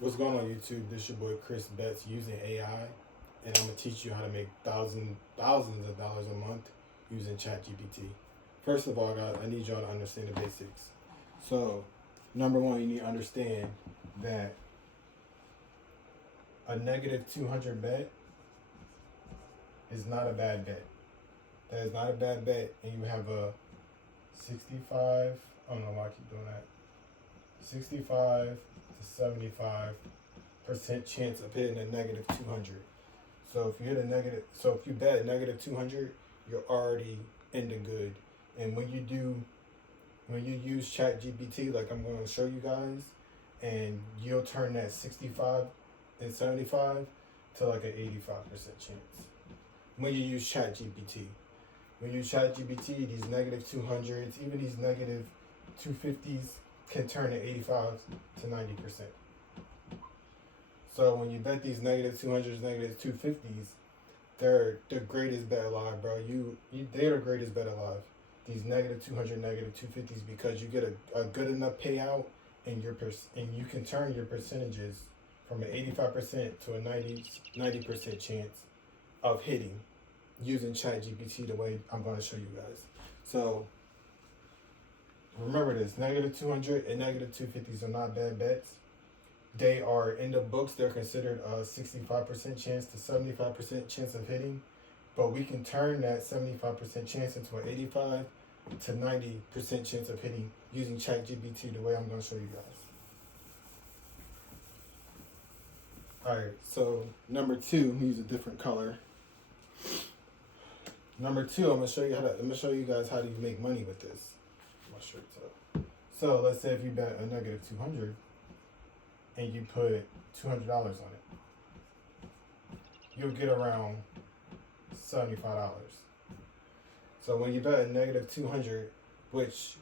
What's going on YouTube? This your boy Chris Betts using AI, and I'm gonna teach you how to make thousands of dollars a month using ChatGPT. First of all, guys, I need y'all to understand the basics. So, number one, you need to understand that a negative 200 bet is not a bad bet. That is not a bad bet, and you have a 65. I don't know why I keep doing that. 65 to 75% chance of hitting a negative 200. So if you if you bet a negative 200, you're already in the good. And when you use ChatGPT, like I'm going to show you guys, and you'll turn that 65 and 75 to like an 85% chance. When you use ChatGPT, these negative 200s, even these negative 250s can turn to 85 to 90%. So when you bet these negative 200s, negative 250s, they're the greatest bet alive, bro. They're the greatest bet alive. These negative 200, negative 250s, because you get a good enough payout, and you can turn your percentages from an 85% to a 90% chance of hitting using ChatGPT the way I'm going to show you guys. So remember this, negative 200 and negative 250s are not bad bets. They are, in the books, they're considered a 65% chance to 75% chance of hitting. But we can turn that 75% chance into an 85 to 90% chance of hitting using ChatGPT the way I'm going to show you guys. Alright, so number two, use a different color. Number two, I'm gonna show you guys how to make money with this. My shirt's up. So let's say if you bet a negative 200 and you put $200 on it, you'll get around $75. So when you bet a negative 200, which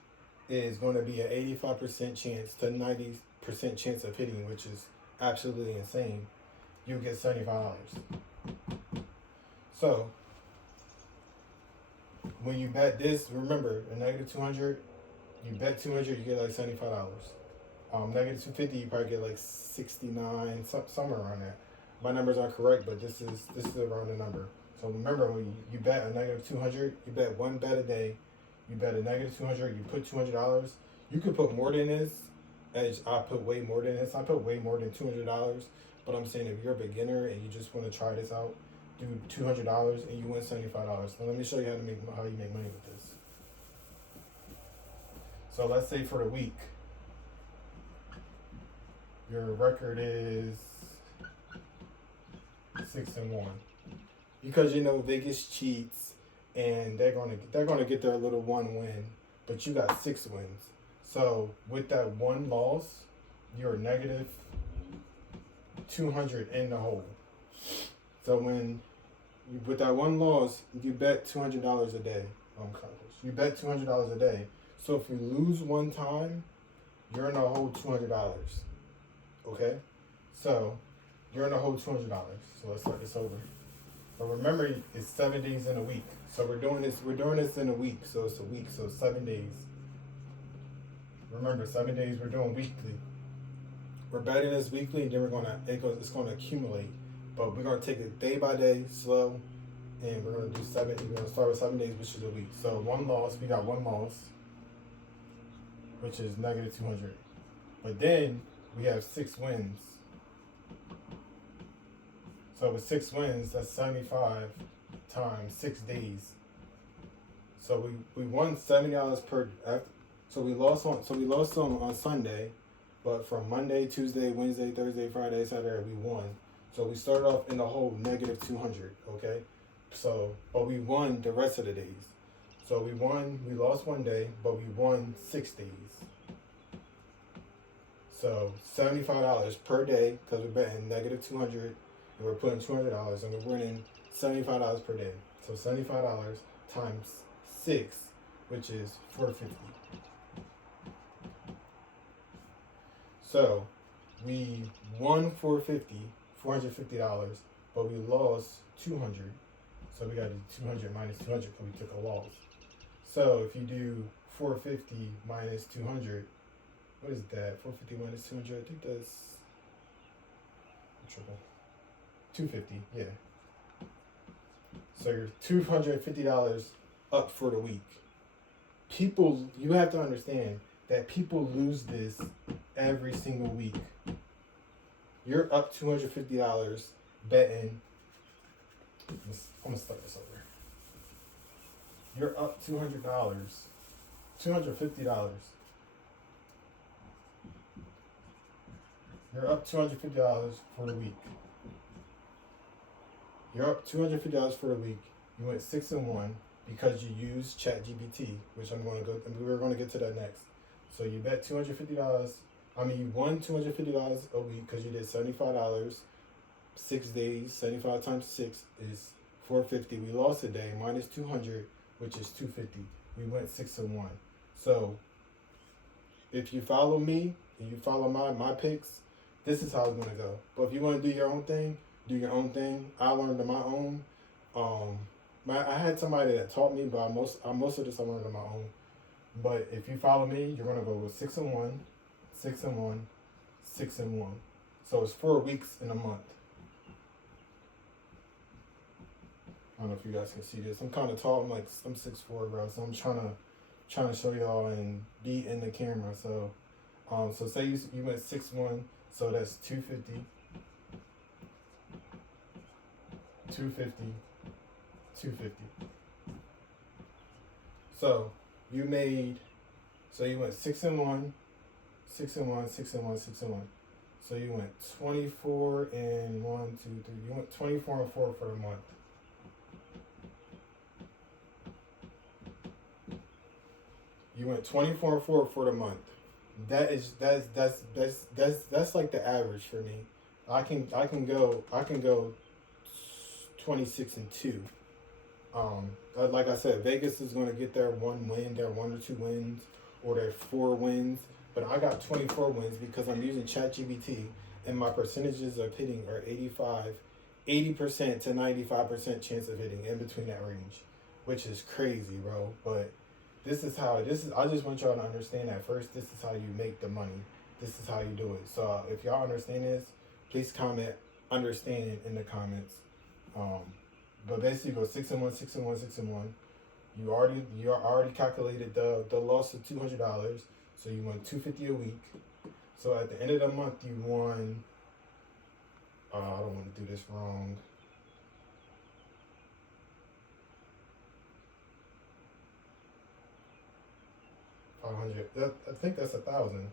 is going to be an 85% chance to 90% chance of hitting, which is absolutely insane, you'll get $75. So when you bet this, remember, a negative 200, you bet 200, you get like $75. Negative 250, you probably get like 69, somewhere around that. My numbers aren't correct, but this is around the number. So remember, when you bet a negative 200, you bet one bet a day. You bet a negative 200, you put $200. You could put more than this. As I put way more than this. I put way more than $200. But I'm saying if you're a beginner and you just want to try this out, do $200 and you win $75. Now let me show you how you make money with this. So let's say for the week, your record is 6-1, because you know Vegas cheats and they're gonna get their little one win, but you got 6 wins. So with that one loss, you're negative 200 in the hole. So with that one loss, you bet $200 a day. You bet $200 a day. So if you lose one time, you're in the hole $200. Okay? So you're in the hole $200. So let's start this over. But remember, it's 7 days in a week. So we're doing this in a week. So it's a week. So 7 days. Remember, 7 days, we're doing weekly. We're betting this weekly, and then it's gonna accumulate. But we're gonna take it day by day, slow, and we're gonna start with 7 days, which is a week. So we got one loss, which is negative 200. But then we have 6 wins. So with 6 wins, that's 75 times 6 days. So we won $70 per. So we lost on Sunday, but from Monday, Tuesday, Wednesday, Thursday, Friday, Saturday, we won. So we started off in the whole negative 200. Okay, so but we won the rest of the days. So we lost one day, but we won 6 days. So $75 per day, because we're betting negative 200 and we're putting $200 and we're winning $75 per day. So $75 times 6, which is $450. So we won $450, but we lost 200. So we got to do 200 minus 200 because we took a loss. So if you do 450 minus 200, what is that? 450 minus 200, I think that's triple. 250, yeah. So you're $250 up for the week. People, you have to understand that people lose this every single week. You're up $250 betting. I'm gonna start this over. You're up $200, $250. You're up $250 for the week. You're up $250 for the week. You went 6-1 because you used ChatGPT, which we're going to get to that next. So you bet $250. You won $250 a week because you did $75. 6 days, 75 times 6 is $450. We lost a day, minus 200, which is $250. We went 6-1. So if you follow me and you follow my picks, this is how it's going to go. But if you want to do your own thing, do your own thing. I learned on my own. I had somebody that taught me, but most of this I learned on my own. But if you follow me, you're gonna go with 6-1, 6-1, 6-1. So it's 4 weeks in a month. I don't know if you guys can see this. I'm kind of tall. I'm 6'4", bro. So I'm trying to show y'all and be in the camera. So, so say you went 6-1. So that's 250. 250, 250. So you went 6-1, 6-1, 6-1, 6-1. So you went 24 and 1, 2, 3. You went 24 and 4 for the month. You went 24 and 4 for the month. That's like the average for me. I can go 26 and 2. Like I said, Vegas is going to get their 1 win, their 1 or 2 wins, or their 4 wins. But I got 24 wins because I'm using ChatGPT, and my percentages of hitting are 80% to 95% chance of hitting, in between that range, which is crazy, bro. But I just want y'all to understand that first. This is how you make the money. This is how you do it. So if y'all understand this, please comment understand in the comments. But basically go 6-1, 6-1, 6-1. You already calculated the loss of $200, so you won $250 a week. So at the end of the month, you won. I don't want to do this wrong. $500. I think that's 1,000.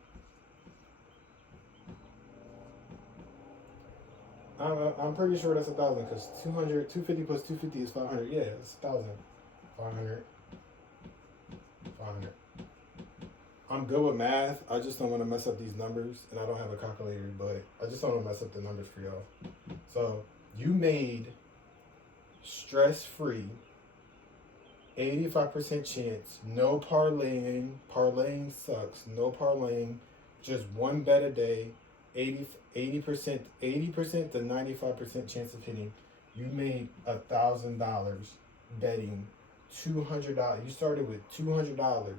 I'm pretty sure that's 1,000 because 250 plus 250 is 500. Yeah, it's 1,000. 500. I'm good with math. I just don't want to mess up these numbers, and I don't have a calculator, but I just don't want to mess up the numbers for y'all. So you made stress-free, 85% chance, no parlaying. Parlaying sucks. No parlaying. Just one bet a day. 80% to 95% chance of hitting. You made $1,000 betting $200. You started with $200.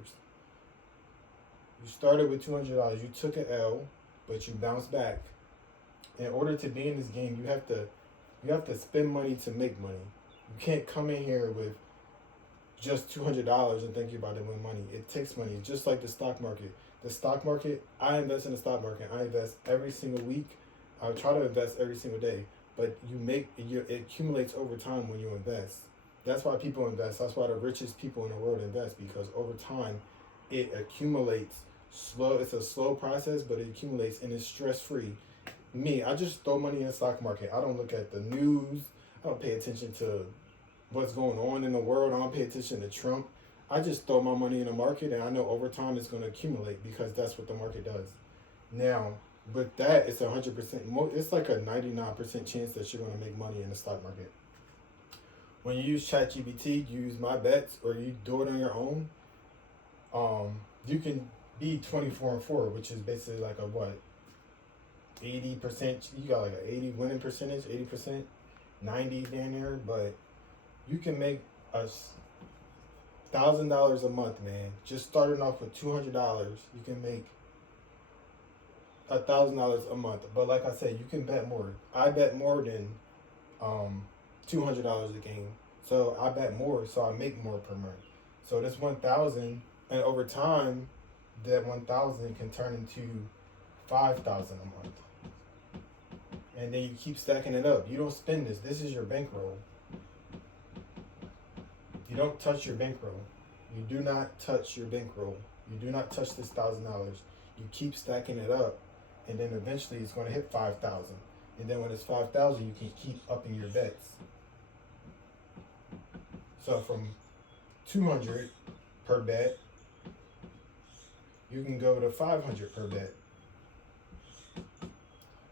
You took an L, but you bounced back. In order to be in this game, you have to spend money to make money. You can't come in here with just $200 and think you're about to win money. It takes money. It's just like the stock market. The stock market, I invest in the stock market. I invest every single week. I try to invest every single day. But it accumulates over time when you invest. That's why people invest. That's why the richest people in the world invest, because over time it accumulates slow. It's a slow process, but it accumulates and it's stress-free. Me, I just throw money in the stock market. I don't look at the news. I don't pay attention to what's going on in the world. I don't pay attention to Trump. I just throw my money in the market, and I know over time it's going to accumulate because that's what the market does. Now, with that, it's 100%. It's like a 99% chance that you're going to make money in the stock market. When you use ChatGPT, you use my bets, or you do it on your own, you can be 24 and 4, which is basically like a 80%. You got like an 80 winning percentage, 80%, 90 down there, but you can make $1,000 a month, man. Just starting off with $200, you can make $1,000 a month. But like I said, you can bet more. I bet more than $200 a game. So I bet more, so I make more per month. So this 1,000, and over time, that 1,000 can turn into 5,000 a month. And then you keep stacking it up. You don't spend this. This is your bankroll. You don't touch your bankroll. You do not touch your bankroll. You do not touch this $1,000. You keep stacking it up, and then eventually it's going to hit 5,000. And then when it's 5,000, you can keep upping your bets. So from 200 per bet, you can go to 500 per bet.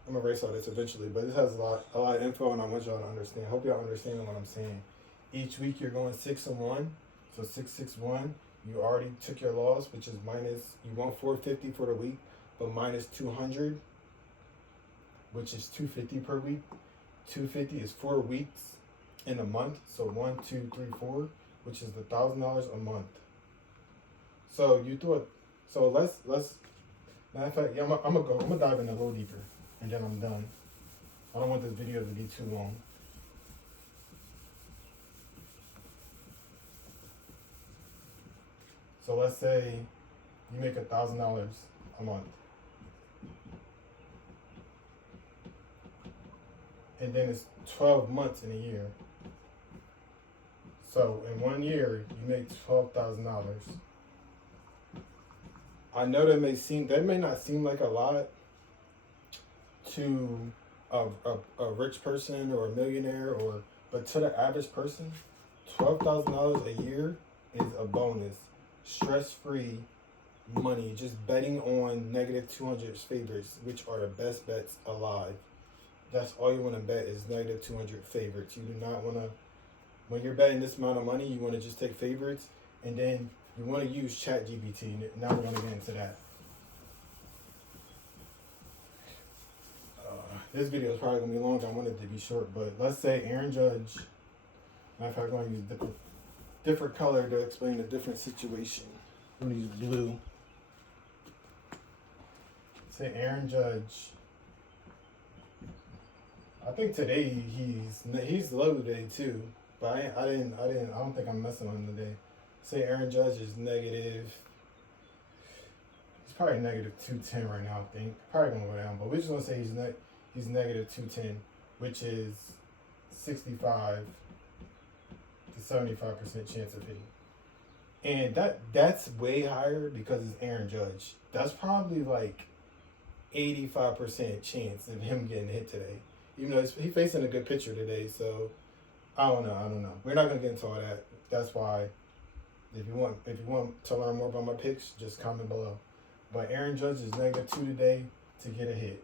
I'm gonna erase all this eventually, but this has a lot of info, and I want y'all to understand. Hope y'all understand what I'm saying. Each week you're going 6-1, so 661. You already took your loss, which is minus. You want 450 for the week, but minus 200, which is 250 per week. 250 is 4 weeks in a month, so 1, 2, 3, 4, which is the $1,000 a month. So you thought. So let's. Matter of fact, yeah, I'm gonna dive in a little deeper, and then I'm done. I don't want this video to be too long. So let's say you make $1,000 a month, and then it's 12 months in a year. So in 1 year, you make $12,000. I know that may not seem like a lot to a rich person or a millionaire, but to the average person, $12,000 a year is a bonus. Stress-free money, just betting on -200 favorites, which are the best bets alive. That's all you want to bet is -200 favorites. You do not want to, when you're betting this amount of money, you want to just take favorites, and then you want to use ChatGPT. Now we're going to get into that. This video is probably going to be long. I want it to be short, but let's say Aaron Judge. Matter of fact, I'm going to use different color to explain a different situation. I'm going to use blue. Say Aaron Judge. I think today he's low today too, but I don't think I'm messing with him today. Say Aaron Judge is negative. He's probably negative 210 right now. I think probably gonna go down, but we're just gonna say he's negative 210, which is 65 to 75% chance of hitting. And that's way higher because it's Aaron Judge. That's probably like 85% chance of him getting hit today. Even though he's facing a good pitcher today, so I don't know. We're not gonna get into all that. That's why if you want to learn more about my picks, just comment below. But Aaron Judge is -2 today to get a hit.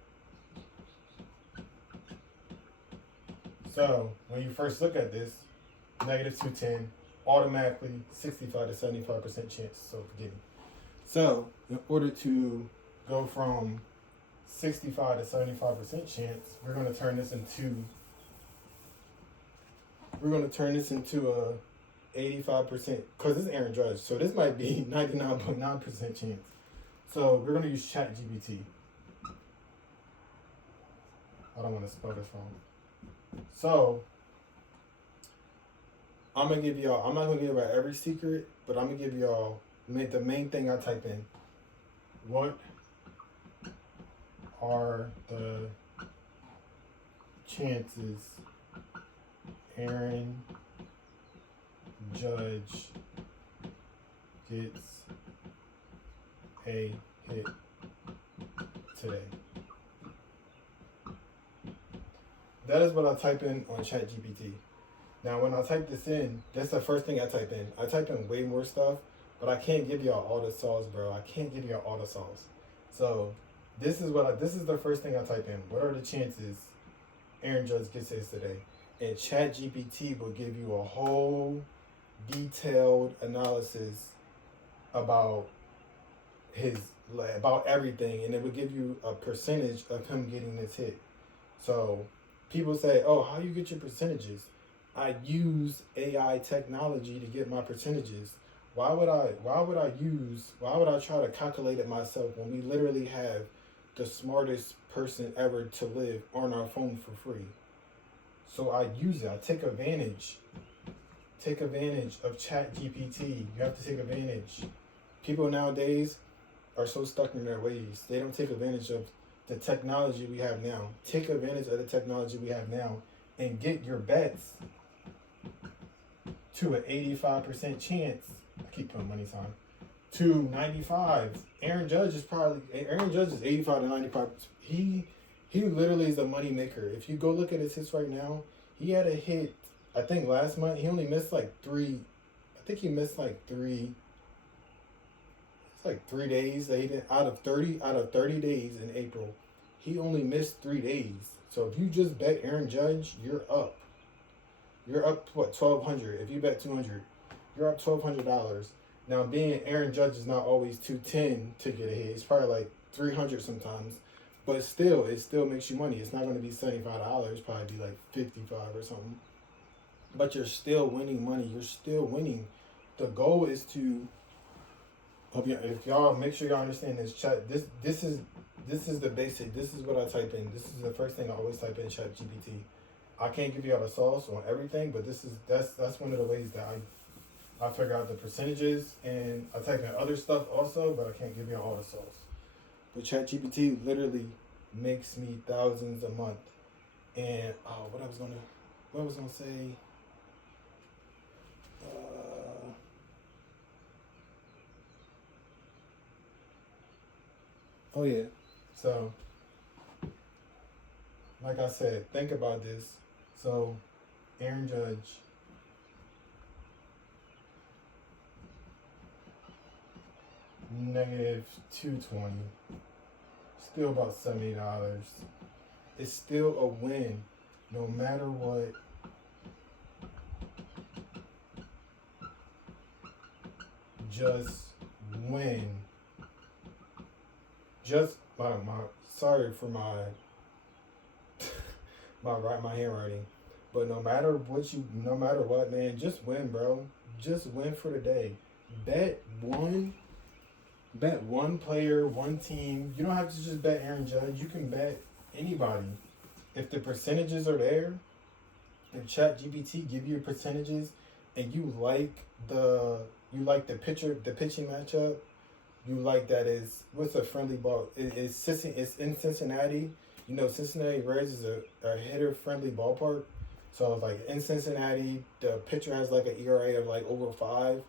So when you first look at this, -210, automatically 65 to 75% chance of getting. So in order to go from 65 to 75% chance, we're going to turn this into a 85%, because this is Aaron Judge, so this might be 99.9% chance. So we're going to use ChatGPT. I don't want to spell this wrong. So I'm not going to give out every secret, but I'm going to give y'all the main thing I type in. What are the chances Aaron Judge gets a hit today? That is what I type in on ChatGPT. Now, when I type this in, that's the first thing I type in. I type in way more stuff, but I can't give y'all all the sauce, bro. I can't give y'all all the sauce. So this is the first thing I type in. What are the chances Aaron Judge gets his today? And ChatGPT will give you a whole detailed analysis about everything, and it will give you a percentage of him getting this hit. So people say, "Oh, how you get your percentages?" I use AI technology to get my percentages. Why would I try to calculate it myself when we literally have the smartest person ever to live on our phone for free. So I use it. I take advantage. Take advantage of ChatGPT. You have to take advantage. People nowadays are so stuck in their ways. They don't take advantage of the technology we have now. Take advantage of the technology we have now and get your bets to an 85% chance. I keep putting money sign. To 95. Aaron Judge is 85 to 95. He literally is a money maker. If you go look at his hits right now, he had a hit, I think last month, he only missed like 3. I think he missed like 3. It's like 3 days that he did out of 30 days in April. He only missed 3 days. So if you just bet Aaron Judge, you're up. You're up what, $1,200. If you bet 200, you're up $1,200. Now being Aaron Judge is not always 210 to get a hit. It's probably like 300 sometimes. But still, it still makes you money. It's not going to be $75. It's probably be like 55 or something. But you're still winning money. You're still winning. The goal is to, if y'all make sure y'all understand this chat. This is the basic. This is what I type in. This is the first thing I always type in ChatGPT. I can't give you all the sauce on everything, but that's one of the ways that I figure out the percentages, and I type in other stuff also, but I can't give you all the sauce. But ChatGPT literally makes me thousands a month. And what I was gonna say. Oh yeah. So, like I said, think about this. So, Aaron Judge. Negative 220. Still about $70. It's still a win, no matter what. Just win. Just sorry for my handwriting, but no matter what, man, just win, bro. Just win for the day. Bet one player, one team. You don't have to just bet Aaron Judge. You can bet anybody. If the percentages are there, if ChatGPT give you percentages, and you like the pitching matchup, you like that is what's a friendly ball? It's in Cincinnati. You know, Cincinnati Reds is a hitter friendly ballpark. So like in Cincinnati, the pitcher has like an ERA of like over 5.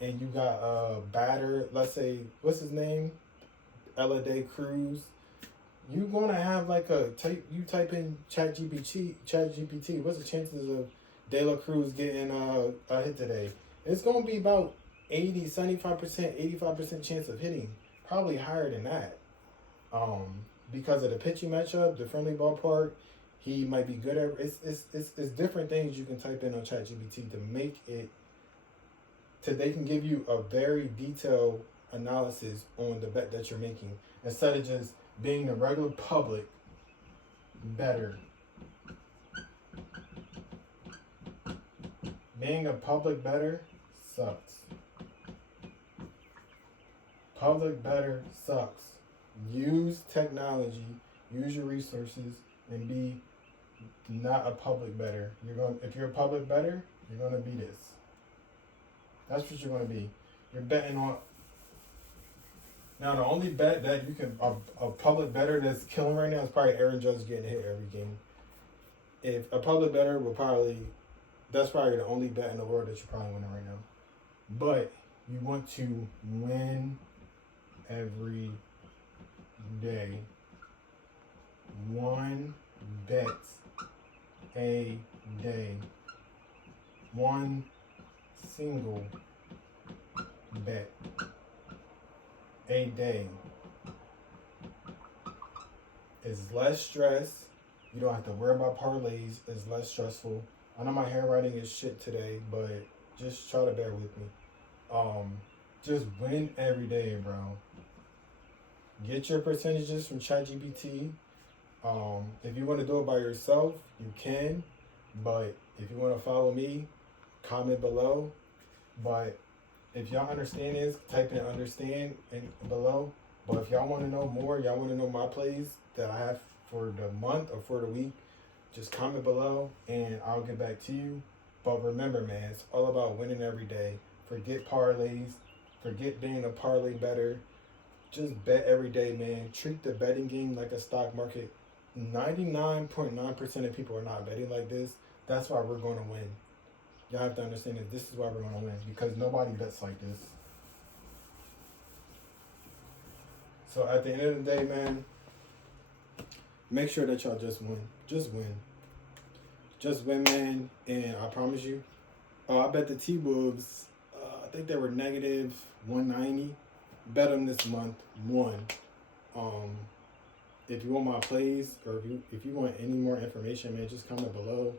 And you got a batter, let's say, what's his name? Elade Cruz. You're going to have like you type in ChatGPT, what's the chances of De La Cruz getting a hit today? It's going to be about 75%, 85% chance of hitting. Probably higher than that. Because of the pitching matchup, the friendly ballpark, he might be good at it's different things you can type in on ChatGPT to make it they can give you a very detailed analysis on the bet that you're making instead of just being the regular public better. Being a public better sucks. Public better sucks. Use technology, use your resources, and be not a public better. If you're a public better, you're gonna be this. That's what you're going to be. You're betting on. Now, the only bet that you can, a public better that's killing right now is probably Aaron Judge getting hit every game. If a public better that's probably the only bet in the world that you're probably winning right now. But you want to win every day. One bet a day. One single bet a day. It's less stress. You don't have to worry about parlays. It's less stressful. I know my handwriting is shit today, but just try to bear with me. Just win every day, bro. Get your percentages from ChatGPT. If you want to do it by yourself, you can. But if you want to follow me, comment below. But if y'all understand this, type in understand below. But if y'all want to know more, y'all want to know my plays that I have for the month or for the week, just comment below and I'll get back to you. But remember, man, it's all about winning every day. Forget parlays. Forget being a parlay better. Just bet every day, man. Treat the betting game like a stock market. 99.9% of people are not betting like this. That's why we're going to win. Y'all have to understand that this is why we're going to win, because nobody bets like this. So at the end of the day, man, make sure that y'all just win. Just win. Just win, man. And I promise you, I bet the T-Wolves, I think they were negative 190. Bet them this month, one. If you want my plays, or if you want any more information, man, just comment below.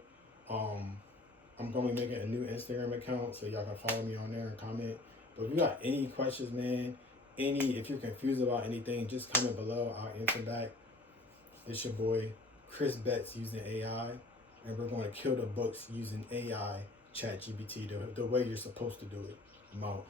I'm going to be making a new Instagram account, so y'all can follow me on there and comment. But if you got any questions, man, if you're confused about anything, just comment below. I'll answer back. It's your boy, Chris Betts, using AI, and we're going to kill the books using AI, ChatGPT, the way you're supposed to do it. I'm out.